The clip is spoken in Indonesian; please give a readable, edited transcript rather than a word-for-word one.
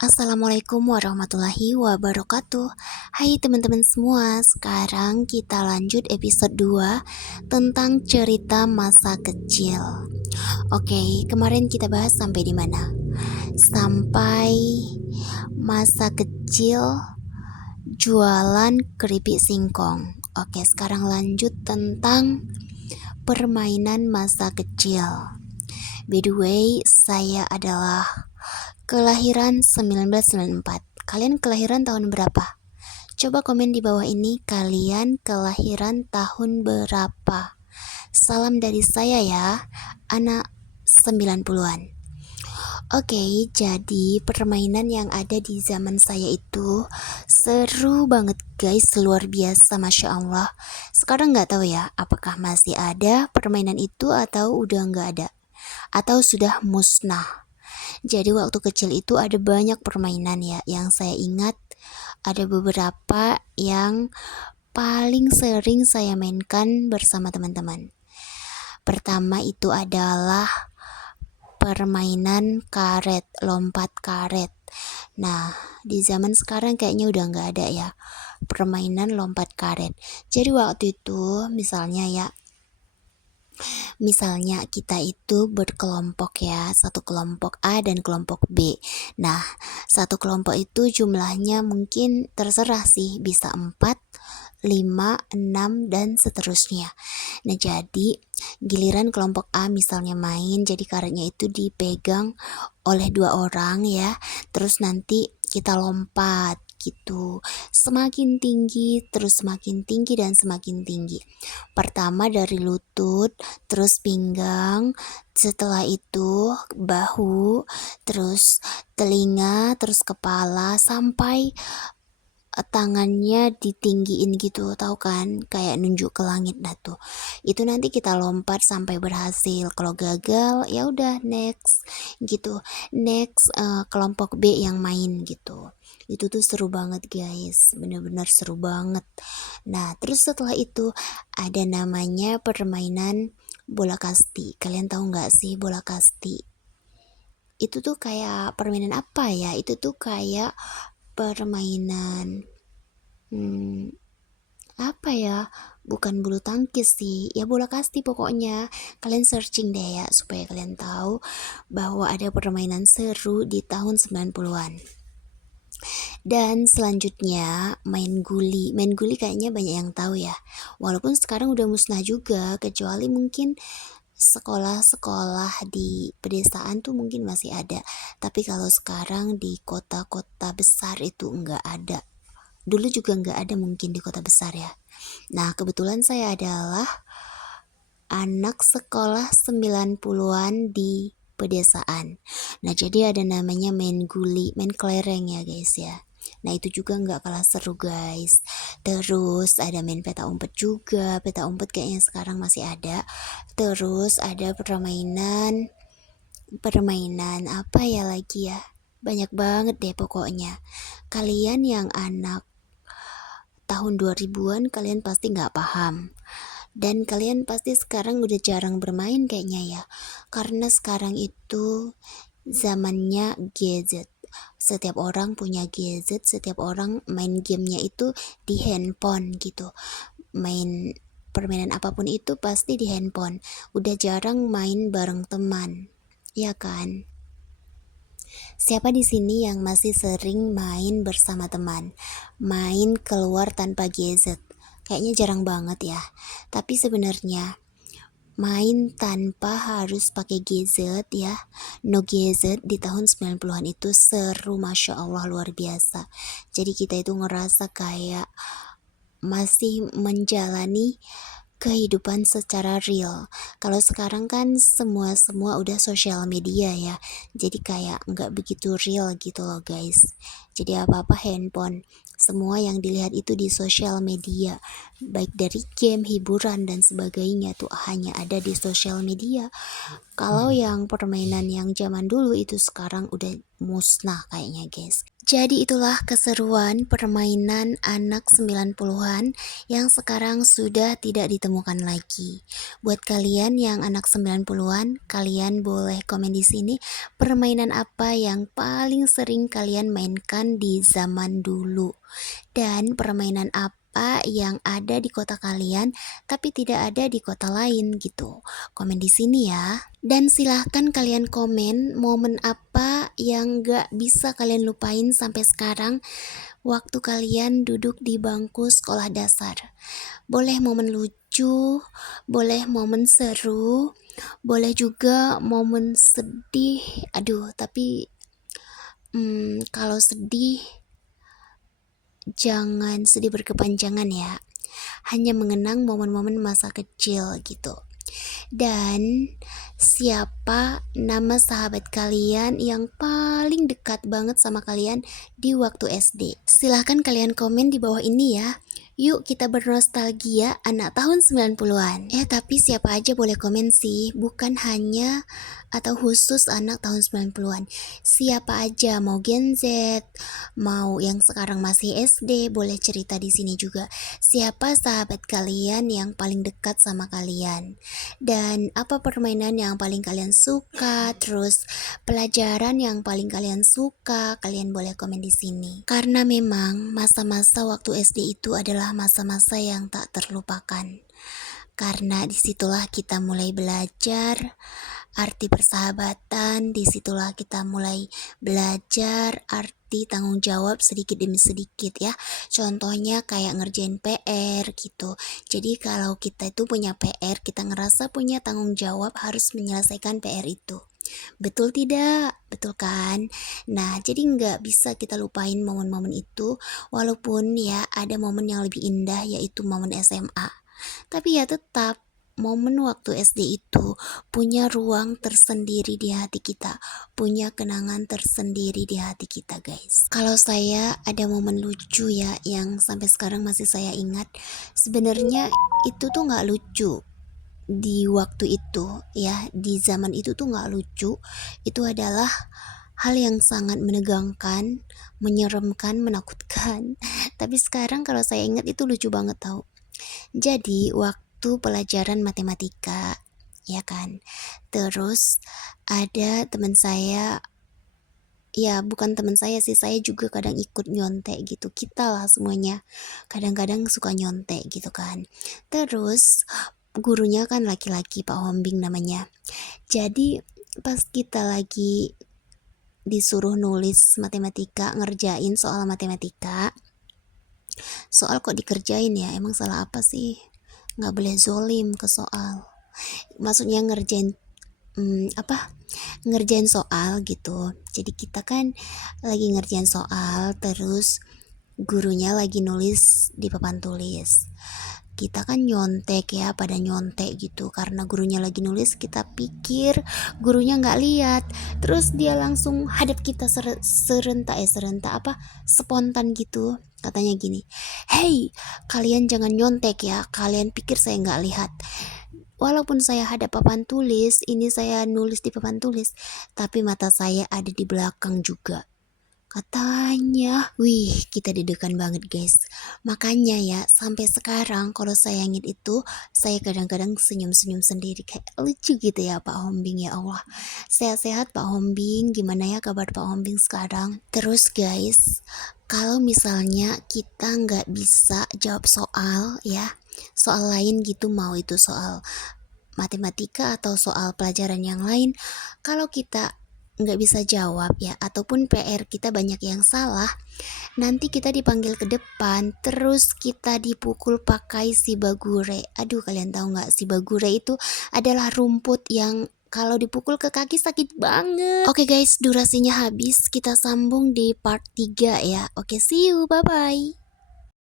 Assalamualaikum warahmatullahi wabarakatuh. Hai teman-teman semua, sekarang kita lanjut episode 2 tentang cerita masa kecil. Oke, kemarin kita bahas sampai di mana? Sampai masa kecil jualan keripik singkong. Oke, sekarang lanjut tentang permainan masa kecil. By the way, saya adalah kelahiran 1994. Kalian kelahiran tahun berapa? Coba komen di bawah ini, kalian kelahiran tahun berapa? Salam dari saya ya, anak 90-an. Oke, jadi permainan yang ada di zaman saya itu seru banget guys, luar biasa, Masya Allah. Sekarang nggak tahu ya, apakah masih ada permainan itu atau udah nggak ada? Atau sudah musnah? Jadi waktu kecil itu ada banyak permainan ya yang saya ingat. Ada beberapa yang paling sering saya mainkan bersama teman-teman. Pertama itu adalah permainan karet, lompat karet. Nah, di zaman sekarang kayaknya udah nggak ada ya permainan lompat karet. Jadi waktu itu misalnya kita itu berkelompok ya, satu kelompok A dan kelompok B. Nah, satu kelompok itu jumlahnya mungkin terserah sih, bisa 4, 5, 6, dan seterusnya. Nah, jadi giliran kelompok A misalnya main, jadi karetnya itu dipegang oleh 2 orang ya, terus nanti kita lompat gitu, semakin tinggi, terus semakin tinggi dan semakin tinggi. Pertama dari lutut, terus pinggang, setelah itu bahu, terus telinga, terus kepala, sampai tangannya ditinggiin gitu, tahu kan, kayak nunjuk ke langit. Dah tuh itu nanti kita lompat sampai berhasil. Kalau gagal ya udah next gitu, next kelompok B yang main gitu. Itu tuh seru banget guys, bener-bener seru banget. Nah terus setelah itu ada namanya permainan bola kasti. Kalian tahu nggak sih bola kasti? Itu tuh kayak permainan apa ya? Itu tuh kayak permainan apa ya? Bukan bulu tangkis sih, ya bola kasti pokoknya. Kalian searching deh ya supaya kalian tahu bahwa ada permainan seru di tahun 90-an. Dan selanjutnya main guli. Main guli kayaknya banyak yang tahu ya. Walaupun sekarang udah musnah juga, kecuali mungkin sekolah-sekolah di pedesaan tuh mungkin masih ada. Tapi kalau sekarang di kota-kota besar itu enggak ada. Dulu juga enggak ada mungkin di kota besar ya. Nah, kebetulan saya adalah anak sekolah 90-an di pedesaan. Nah, jadi ada namanya main guli, main kelereng ya guys ya. Nah, itu juga nggak kalah seru guys. Terus ada main peta umpet juga. Peta umpet kayaknya sekarang masih ada. Terus ada permainan apa ya lagi ya? Banyak banget deh pokoknya. Kalian yang anak tahun 2000-an kalian pasti nggak paham. Dan kalian pasti sekarang udah jarang bermain kayaknya ya. Karena sekarang itu zamannya gadget. Setiap orang punya gadget, setiap orang main gamenya itu di handphone gitu. Main permainan apapun itu pasti di handphone. Udah jarang main bareng teman. Ya kan? Siapa di sini yang masih sering main bersama teman? Main keluar tanpa gadget? Kayaknya jarang banget ya. Tapi sebenarnya main tanpa harus pakai gadget ya, no gadget di tahun 90-an itu seru, Masya Allah, luar biasa. Jadi kita itu ngerasa kayak masih menjalani kehidupan secara real. Kalau sekarang kan semua udah sosial media ya, jadi kayak nggak begitu real gitu loh guys. Jadi apa-apa handphone. Semua yang dilihat itu di sosial media, baik dari game, hiburan, dan sebagainya tuh hanya ada di sosial media. Kalau yang permainan yang zaman dulu itu sekarang udah musnah kayaknya guys. Jadi itulah keseruan permainan anak 90-an yang sekarang sudah tidak ditemukan lagi. Buat kalian yang anak 90-an, kalian boleh komen di sini permainan apa yang paling sering kalian mainkan di zaman dulu. Dan permainan apa yang ada di kota kalian tapi tidak ada di kota lain gitu. Komen di sini ya. Dan silahkan kalian komen momen apa yang gak bisa kalian lupain sampai sekarang waktu kalian duduk di bangku sekolah dasar. Boleh momen lucu, boleh momen seru, boleh juga momen sedih. Aduh, tapi kalau sedih jangan sedih berkepanjangan ya. Hanya mengenang momen-momen masa kecil gitu. Dan siapa nama sahabat kalian yang paling dekat banget sama kalian di waktu SD? Silahkan kalian komen di bawah ini ya. Yuk kita bernostalgia anak tahun 90-an. Tapi siapa aja boleh komen sih, bukan hanya atau khusus anak tahun 90-an. Siapa aja, mau Gen Z, mau yang sekarang masih SD, boleh cerita di sini juga. Siapa sahabat kalian yang paling dekat sama kalian? Dan apa permainan yang paling kalian suka? Terus pelajaran yang paling kalian suka? Kalian boleh komen di sini. Karena memang masa-masa waktu SD itu adalah masa-masa yang tak terlupakan. Karena disitulah kita mulai belajar arti persahabatan, disitulah kita mulai belajar arti tanggung jawab sedikit demi sedikit ya. Contohnya kayak ngerjain PR gitu. Jadi kalau kita itu punya PR, kita ngerasa punya tanggung jawab harus menyelesaikan PR itu. Betul tidak? Betul kan? Nah, jadi nggak bisa kita lupain momen-momen itu, walaupun ya ada momen yang lebih indah yaitu momen SMA. Tapi ya tetap momen waktu SD itu punya ruang tersendiri di hati kita, punya kenangan tersendiri di hati kita guys. Kalau saya ada momen lucu ya yang sampai sekarang masih saya ingat, sebenarnya itu tuh nggak lucu di waktu itu ya, di zaman itu tuh nggak lucu. Itu adalah hal yang sangat menegangkan, menyeramkan, menakutkan. Tapi sekarang kalau saya ingat itu lucu banget tau. Jadi waktu pelajaran matematika ya kan, terus ada teman saya, ya bukan teman saya sih, saya juga kadang ikut nyontek gitu, kita lah semuanya kadang-kadang suka nyontek gitu kan. Terus gurunya kan laki-laki, Pak Hombing namanya. Jadi pas kita lagi disuruh nulis matematika, ngerjain soal matematika, soal kok dikerjain ya, emang salah apa sih? Nggak boleh zolim ke soal, maksudnya ngerjain ngerjain soal gitu. Jadi kita kan lagi ngerjain soal, terus gurunya lagi nulis di papan tulis. Kita kan nyontek ya, pada nyontek gitu, karena gurunya lagi nulis, kita pikir gurunya nggak lihat, terus dia langsung hadap kita spontan gitu, katanya gini, "Hey, kalian jangan nyontek ya, kalian pikir saya nggak lihat. Walaupun saya hadap papan tulis, ini saya nulis di papan tulis, tapi mata saya ada di belakang juga," katanya. Wih, kita deg-degan banget guys. Makanya ya, sampai sekarang kalau saya ingat itu, saya kadang-kadang senyum-senyum sendiri, kayak lucu gitu ya Pak Hombing. Ya Allah, sehat-sehat Pak Hombing. Gimana ya kabar Pak Hombing sekarang? Terus guys, kalau misalnya kita nggak bisa jawab soal ya, soal lain gitu, mau itu soal matematika atau soal pelajaran yang lain, kalau kita nggak bisa jawab ya, ataupun PR kita banyak yang salah, nanti kita dipanggil ke depan, terus kita dipukul pakai sibagure. Aduh, kalian tahu nggak, sibagure itu adalah rumput yang kalau dipukul ke kaki sakit banget. Oke guys, durasinya habis, kita sambung di part 3 ya. Oke, see you, bye bye.